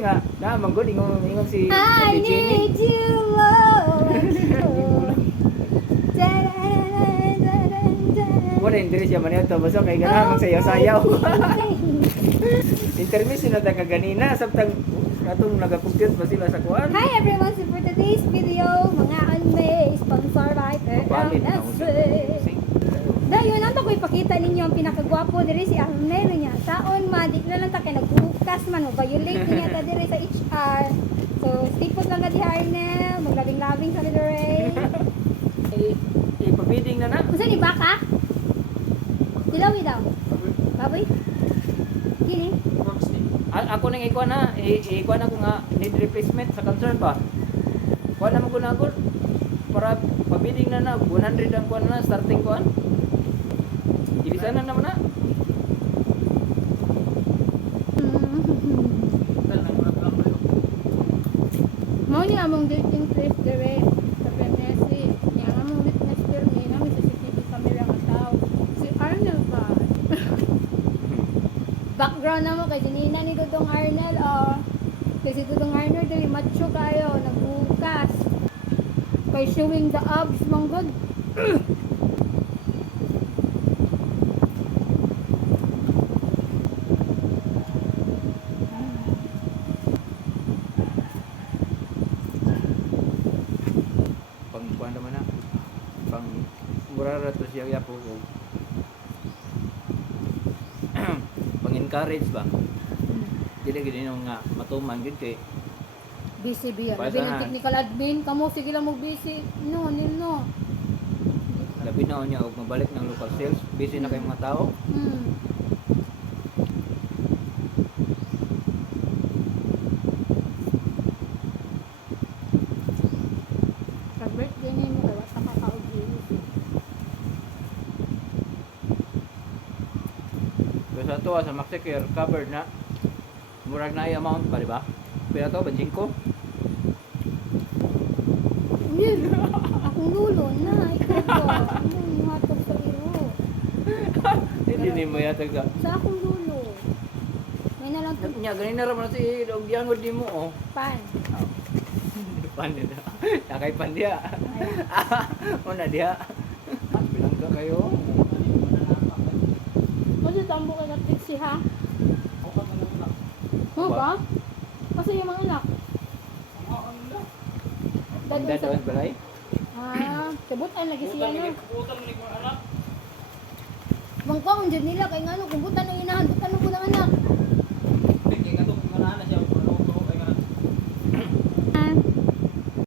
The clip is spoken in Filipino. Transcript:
nga, na manggod ingon si I Jenny. need you, Lord. Wala interes siya man ito. Basta kay gana magsayaw-sayaw. Intermission na tayo kaganina. Sabtang atong nag-compute pa sila sa kuwan. Hi everyone, so for today's video, mga anime, sponsor by Mabalin na ako PLSA. siya. Dayon, nanto ko ipakita ninyo ang pinakagwapo diri si Arnel niya. Saon man, di na lang ta kay nagbukas man, violate niya ta diri sa HR. So, stipot lang na di Arnel, maglabing-labing sa diri. Ipabidding na na. Unsa ni baka? Dilawi daw. Baboy? Kini? Ako nang ikuan na. Ikuan ako nga need replacement sa concern ba. Kuan naman ko na ako. Para pabidding na na. 100 ang kuan na. Starting kuan. Ibisan na naman na. Mao ni among dating place dire sa Penesi. Niya among witness there ni nami sa CCTV camera nga tao. Si Arnel ba? Background namo kay dinina ni Dudong Arnel oh. Kasi si Dudong Arnel dili macho kayo, nagbukas. By showing the abs mong good. Pang kuan naman na. Pang murara to siya yapo ko. Pang encourage ba. Dili gid nga matuman gid kay Busy biya. Basta Labi ng na. technical admin, kamo sige lang mo busy. No, nino. labi na niya og mabalik ng local sales. Busy na kay mga tao. Pag-birthday niyo kay wala ka kaugili. Pero sa to sa Maxicare covered na. Murag na ay amount pa di ba? Pero to banjing ko. Yun, akong lulo na. Ikaw ba? Anong hatog sa iro? Hindi ni mo yata ka. Sa akong lulo. May nalang Nya ganin na raman si og diangod di mo oh. pan. Pandi na. Nakay pandiya. Una dia. Bilang ka kayo. Kasi tambo ka natin si ha? Mo ba? Kasi yung mga anak. Ang dadaan balay. Kabutan lagi siya no. Bangko ang dyan nila kay ngano kumbutan ng inahan, butan mo ng anak.